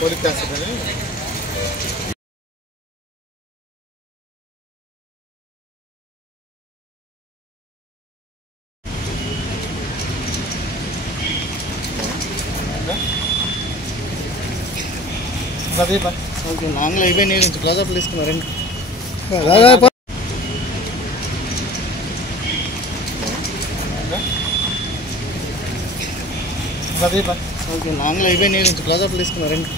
Folic acid అని లాంగ్లో అయిపోయి నుంచి క్లోజప్ తీసుకున్నారండి. లాంగ్లో అయిపోయి నుంచి క్లోజప్ తీసుకున్నారండి.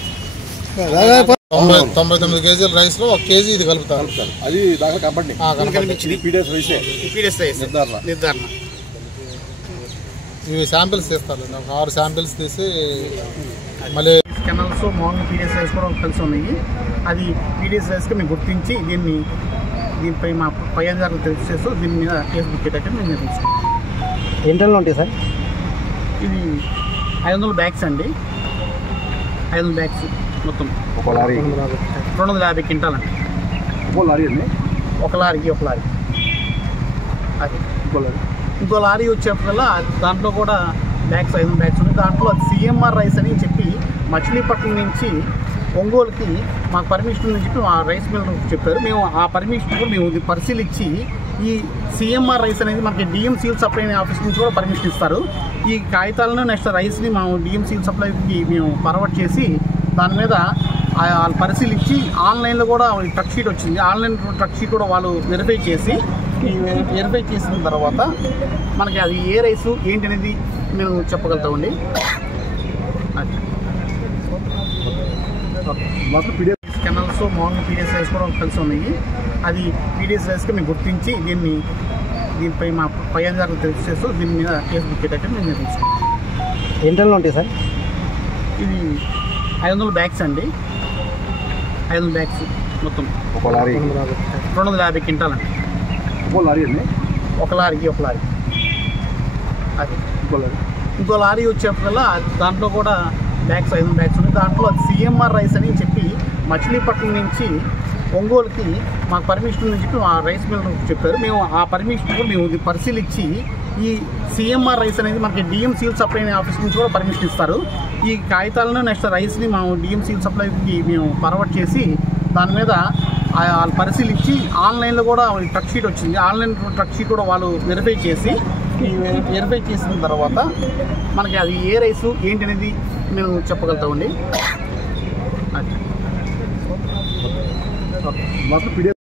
99 కేజీల రైస్ లో 1 కేజీ ఇది కలుపుతారు. అది దాకా కనపడి నిర్ధారణ ఇవి శాంపిల్స్ తీస్తారు. 6 శాంపిల్స్ తీసి మళ్ళీ కెనాల్స్ మార్నింగ్ పీడిఎస్ రైస్ కూడా కలిసి ఉన్నాయి. అది పీడిఎస్ రైస్గా మేము గుర్తించి దీనిపై మా పై అధికారులు తెలియజేస్తూ దీని మీద కేసు బుక్ చేయడానికి మేము నిర్ణయించాం. ఎన్ని ఉంటాయి సార్? ఇది 500 బ్యాగ్స్ అండి. 500 బ్యాగ్స్ మొత్తం 250 క్వింటాల్ అండి. ఒక లారీకి అది ఇంకో లారీ వచ్చేప్పటికల్లా దాంట్లో కూడా బ్యాగ్స్ 500 బ్యాగ్స్ ఉన్నాయి. దాంట్లో సిఎంఆర్ రైస్ అని చెప్పి మచిలీపట్నం నుంచి ఒంగోలుకి మాకు పర్మిషన్ ఉందని చెప్పి మా రైస్ మిల్ చెప్పారు. మేము ఆ పర్మిషన్ కూడా మేము పరిశీలించి ఈ సిఎంఆర్ రైస్ అనేది మనకి డిఎం సివిల్ సప్లై ఆఫీస్ నుంచి కూడా పర్మిషన్ ఇస్తారు. ఈ కాగితాలను నెక్స్ట్ రైస్ని మేము డిఎం సివిల్ సప్లైకి మేము ఫార్వర్డ్ చేసి దాని మీద వాళ్ళు పరిశీలించి ఆన్లైన్లో కూడా ట్రక్ షీట్ వచ్చింది. ఆన్లైన్ ట్రక్ షీట్ కూడా వాళ్ళు వెరిఫై చేసిన తర్వాత మనకి అది ఏ రైసు ఏంటి అనేది మేము చెప్పగలుగుతామండి. కెనాల్స్ మార్నింగ్ పీడిఎస్ రైస్ కూడా కలిసి ఉన్నాయి. అది పీడిఎస్ రైస్గా మేము గుర్తించి దీనిపై మా పై అధికారులు తెలియజేస్తూ దీని మీద కేసు బుక్ చేయడానికి మేము నిర్ణయించాం. ఎన్ని ఉంటాయి సార్? ఇది 500 బ్యాగ్స్ అండి. 500 బ్యాగ్స్ మొత్తం 250 క్వింటాల్ అండి. ఒక లారీకి అది ఇంకో లారీ వచ్చేప్పటికల్లా దాంట్లో కూడా బ్యాగ్స్ 500 బ్యాగ్స్ ఉన్నాయి. దాంట్లో సిఎంఆర్ రైస్ అని చెప్పి మచిలీపట్నం నుంచి ఒంగోలుకి మాకు పర్మిషన్ ఉందని చెప్పి మా రైస్ మిల్ చెప్పారు. మేము ఆ పర్మిషన్ కూడా మేము పరిశీలించి ఈ సిఎంఆర్ రైస్ అనేది మనకి డిఎం సివిల్ సప్లై ఆఫీస్ నుంచి కూడా పర్మిషన్ ఇస్తారు. ఈ కాగితాలను నెక్స్ట్ రైస్ని మేము డిఎం సివిల్ సప్లైకి మేము ఫార్వర్డ్ చేసి దాని మీద వాళ్ళు పరిశీలించి ఆన్లైన్లో కూడా ట్రక్ షీట్ వచ్చింది. ఆన్లైన్ ట్రక్ షీట్ కూడా వాళ్ళు వెరిఫై చేసిన తర్వాత మనకి అది ఏ రైసు ఏంటి అనేది మేము చెప్పగలుగుతామండి.